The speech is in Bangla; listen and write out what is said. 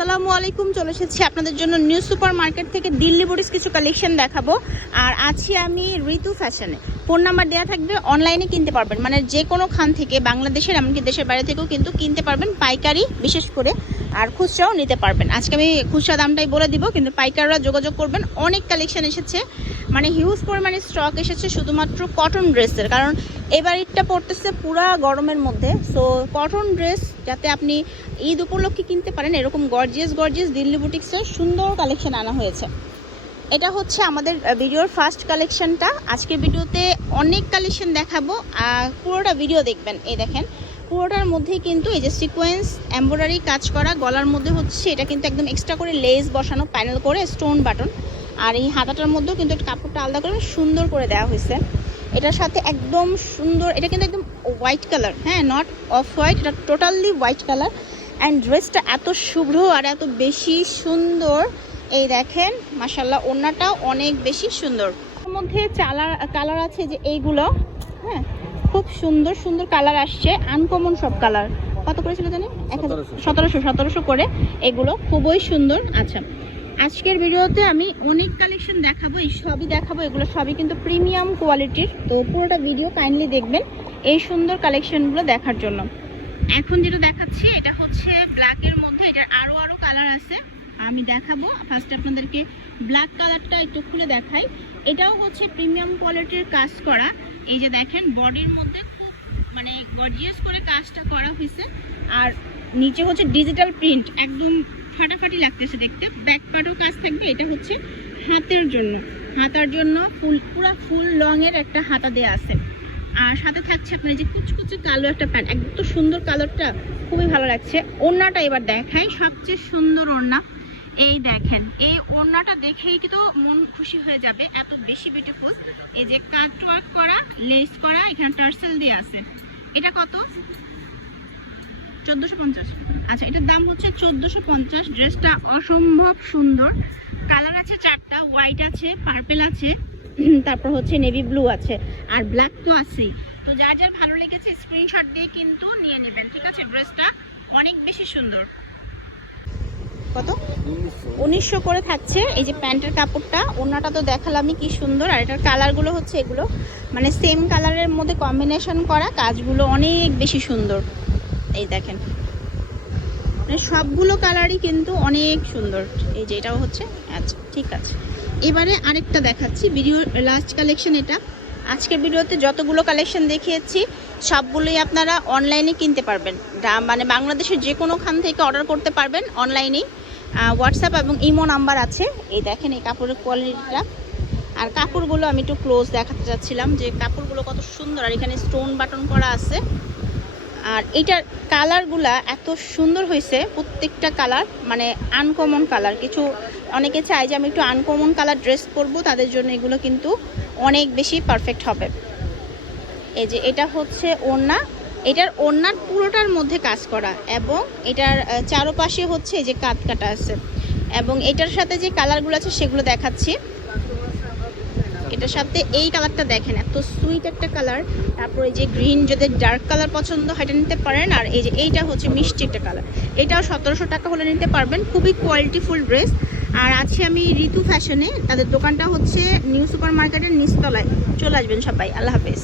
আসসালামু আলাইকুম, চলে এসেছি আপনাদের জন্য নিউ সুপার মার্কেট থেকে দিল্লি বডিস কিছু কালেকশন দেখাবো। আর আছি আমি ঋতু ফ্যাশনে। ফোন নাম্বার দেওয়া থাকবে, অনলাইনে কিনতে পারবেন। মানে যে কোনো খান থেকে, বাংলাদেশের এমনকি দেশের বাইরে থেকেও কিন্তু কিনতে পারবেন পাইকারি, বিশেষ করে আর খুচরাও নিতে পারবেন। আজকে আমি খুচরা দামটাই বলে দিব, কিন্তু পাইকাররা যোগাযোগ করবেন। অনেক কালেকশন এসেছে মানে হিউজ পরিমাণে স্টক এসেছে শুধুমাত্র কটন ড্রেসের কারণ এবার ঈদটা পড়তেছে পুরা গরমের মধ্যে। সো কটন ড্রেস যাতে আপনি ঈদ উপলক্ষে কিনতে পারেন, এরকম গর্জিয়াস গর্জিয়াস দিল্লি বুটিক্সের সুন্দর কালেকশন আনা হয়েছে। এটা হচ্ছে আমাদের ভিডিওর ফার্স্ট কালেকশনটা আজকের ভিডিওতে অনেক কালেকশন দেখাবো পুরোটা ভিডিও দেখবেন। এই দেখেন পুরোটার মধ্যেই কিন্তু এই যে সিকোয়েন্স এমব্রয়ডারি কাজ করা, গলার মধ্যে হচ্ছে এটা কিন্তু একদম এক্সট্রা করে লেস বসানো প্যানেল করে স্টোন বাটন আর এই হাতাটার মধ্যেও কিন্তু কাপড়টা আলাদা করে সুন্দর করে দেওয়া হয়েছে। এটার সাথে একদম সুন্দর, এটা কিন্তু একদম হোয়াইট কালার হ্যাঁ নট অফ হোয়াইট এটা টোটালি হোয়াইট কালার অ্যান্ড ড্রেসটা এত শুভ্র আর এত বেশি সুন্দর। এই দেখেন মাসাল্লাহ ওড়নাটাও অনেক বেশি সুন্দর। মধ্যে চালার কালার আছে যে এইগুলো হ্যাঁ খুব সুন্দর সুন্দর কালার আসছে আনকমন সব কালার কত করেছিল জানি? এক হাজার সতেরোশো। সতেরোশো করে। এগুলো খুবই সুন্দর। আচ্ছা আজকের ভিডিওতে আমি অনেক কালেকশন দেখাবো এই সবই দেখাবো। এগুলো সবই কিন্তু প্রিমিয়াম কোয়ালিটির তো পুরোটা ভিডিও কাইন্ডলি দেখবেন এই সুন্দর কালেকশনগুলো দেখার জন্য। এখন যেটা দেখাচ্ছি এটা হচ্ছে ব্ল্যাকের মধ্যে। এটার আরও আরও কালার আছে। আমি দেখাবো। ফার্স্টে আপনাদেরকে ব্ল্যাক কালারটা একটু খুলে দেখাই। এটাও হচ্ছে প্রিমিয়াম কোয়ালিটির কাজ করা। এই যে দেখেন বডির মধ্যে খুব মানে গর্জিয়াস করে কাজটা করা হয়েছে। আর নিচে হচ্ছে ডিজিটাল প্রিন্ট একদম ফাটাফাটি লাগতেছে দেখতে। ব্যাক পার্টও কাজ থাকবে, এটা হচ্ছে হাতের জন্য। হাতার জন্য ফুল, পুরা ফুল লং এর একটা হাতা দেয়া আছে। আর সাথে থাকছে আপনার যে কুচকুচে কালো একটা প্যান্ট একদম সুন্দর কালারটা খুবই ভালো লাগছে। ওড়নাটা এবার দেখাই। সবচেয়ে সুন্দর ওড়না। এই দেখেন, এই ওড়নাটা দেখেই কিন্তু মন খুশি হয়ে যাবে, এত বেশি বিউটিফুল এই যে কাট ওয়ার্ক করা লেস করা, এখানে টার্সেল দিয়ে আছে। এটা কত? চোদ্দোশো পঞ্চাশ। আচ্ছা এটার দাম হচ্ছে চোদ্দোশো পঞ্চাশ। ড্রেসটা অসম্ভব সুন্দর। কালার আছে চারটা হোয়াইট আছে পার্পেল আছে, তারপর হচ্ছে নেভি ব্লু আছে, আর ব্ল্যাক তো আছেই। তো যার যার ভালো লেগেছে স্ক্রিনশট দিয়ে কিন্তু নিয়ে নেবেন, ঠিক আছে? ড্রেসটা অনেক বেশি সুন্দর। কত? উনিশশো করে থাকছে। এই যে প্যান্টের কাপড়টা, ওনাটা তো দেখালামই কি সুন্দর। আর এটার কালারগুলো হচ্ছে এগুলো। মানে সেম কালারের মধ্যে কম্বিনেশন করা কাজগুলো অনেক বেশি সুন্দর। এই দেখেন। মানে সবগুলো কালারই কিন্তু অনেক সুন্দর। এই যে এটাও হচ্ছে আচ্ছা ঠিক আছে। এবারে আরেকটা দেখাচ্ছি। ভিডিও লাস্ট কালেকশন এটা। আজকের ভিডিওতে যতগুলো কালেকশন দেখিয়েছি, সবগুলোই আপনারা অনলাইনে কিনতে পারবেন। মানে বাংলাদেশের যে কোনোখান থেকে অর্ডার করতে পারবেন অনলাইনেই হোয়াটসঅ্যাপ এবং ইমো নাম্বার আছে। এই দেখেন, এই কাপড়ের কোয়ালিটিটা আর কাপড়গুলো আমি একটু ক্লোজ দেখাতে চাচ্ছিলাম যে কাপড়গুলো কত সুন্দর। আর এখানে স্টোন বাটন করা আছে। আর এটার কালারগুলা এত সুন্দর হয়েছে, প্রত্যেকটা কালার মানে আনকমন কালার। কিছু অনেকে চায় যে আমি একটু আনকমন কালার ড্রেস পরবো, তাদের জন্য এগুলো কিন্তু অনেক বেশি পারফেক্ট হবে। এই যে এটা হচ্ছে ওড়না। এটার ওড়নার পুরোটার মধ্যে কাজ করা এবং এটার চারপাশে হচ্ছে এই যে কাত কাটা আছে। এবং এটার সাথে যে কালারগুলো আছে সেগুলো দেখাচ্ছি। এটার সাথে এই কালারটা দেখেন, এত সুইট একটা কালার। তারপর যে গ্রিন যদি ডার্ক কালার পছন্দ হয়, এটা নিতে পারেন। আর এই যে এইটা হচ্ছে মিষ্টি একটা কালার। এটাও সতেরোশো টাকা হলে নিতে পারবেন। খুবই কোয়ালিটিফুল ড্রেস আর আছি আমি ঋতু ফ্যাশনে তাদের দোকানটা হচ্ছে নিউ সুপার মার্কেটের নিচতলায়। চলে আসবেন সবাই। আল্লাহ হাফেজ।